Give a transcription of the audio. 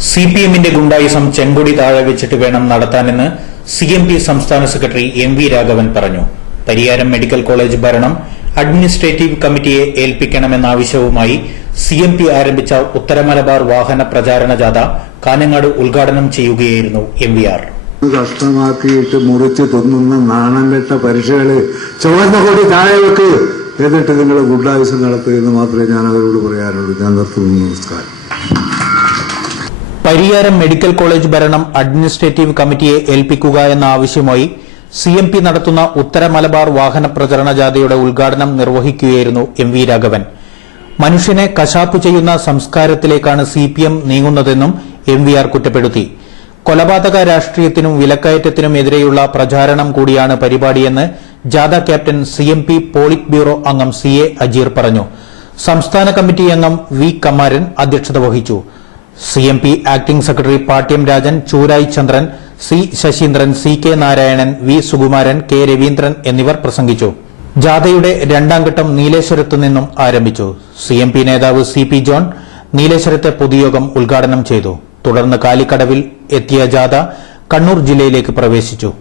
സിപിഎമ്മിന്റെ ഗുണ്ടായിസം ചെങ്കൊടി താഴെ വെച്ചിട്ട് വേണം നടത്താനെന്ന് സിഎംപി സംസ്ഥാന സെക്രട്ടറി എം.വി. രാഘവൻ പറഞ്ഞു. പരിയാരം മെഡിക്കൽ കോളേജ് ഭരണം അഡ്മിനിസ്ട്രേറ്റീവ് കമ്മിറ്റിയെ ഏൽപ്പിക്കണമെന്ന ആവശ്യവുമായി സിഎംപി ആരംഭിച്ച ഉത്തരമലബാർ വാഹന പ്രചാരണ ജാഥ കാഞ്ഞങ്ങാട് ഉദ്ഘാടനം ചെയ്യുകയായിരുന്നു എം.വി.ആർ. കഷ്ടമാക്കിയിട്ട് മുറിച്ച് തിന്നുന്ന നാണംകെട്ട പരീക്ഷകള് ചുവന്ന കൊടി താഴെ വെക്ക്, എന്നിട്ട് നിങ്ങൾ ഗുണ്ടായുസം നടത്തുമെന്ന് മാത്രമേ ഞാൻ അവരോട് പറയാനുള്ളൂ. ഞാൻ നിർത്തുന്നു. നമസ്കാരം. പരിയാരം മെഡിക്കൽ കോളേജ് ഭരണം അഡ്മിനിസ്ട്രേറ്റീവ് കമ്മിറ്റിയെ ഏൽപ്പിക്കുക എന്ന ആവശ്യവുമായി സിഎംപി നടത്തുന്ന ഉത്തര മലബാർ വാഹന പ്രചരണ ജാഥയുടെ ഉദ്ഘാടനം നിർവഹിക്കുകയായിരുന്നു എം.വി. രാഘവൻ. മനുഷ്യനെ കശാപ്പു ചെയ്യുന്ന സംസ്കാരത്തിലേക്കാണ് സിപിഎം നീങ്ങുന്നതെന്നും എം.വി.ആർ. കുറ്റപ്പെടുത്തി. കൊലപാതക രാഷ്ട്രീയത്തിനും വിലക്കയറ്റത്തിനും എതിരെയുള്ള പ്രചാരണം കൂടിയാണ് പരിപാടിയെന്ന് ജാഥ ക്യാപ്റ്റൻ സിഎംപി പോളിറ്റ് ബ്യൂറോ അംഗം സി.എ. അജീർ പറഞ്ഞു. സംസ്ഥാന കമ്മിറ്റി അംഗം വി. കമാരൻ അധ്യക്ഷത വഹിച്ചു. CMP acting secretary Pattiam Rajan, Choorayi Chandran, C. Sasheendran, C. K. Narayanan, V. Sukumaran, K. Raveendran എന്നിവർ പ്രസംഗിച്ചു. ജാഥയുടെ രണ്ടാം ഘട്ടം നീലേശ്വരത്ത് നിന്നും ആരംഭിച്ചു. സിഎംപി നേതാവ് സി. പി. ജോൺ നീലേശ്വരത്തെ പൊതുയോഗം ഉദ്ഘാടനം ചെയ്തു. തുടർന്ന് കാലിക്കടവിൽ എത്തിയ ജാഥ കണ്ണൂർ ജില്ലയിലേക്ക് പ്രവേശിച്ചു.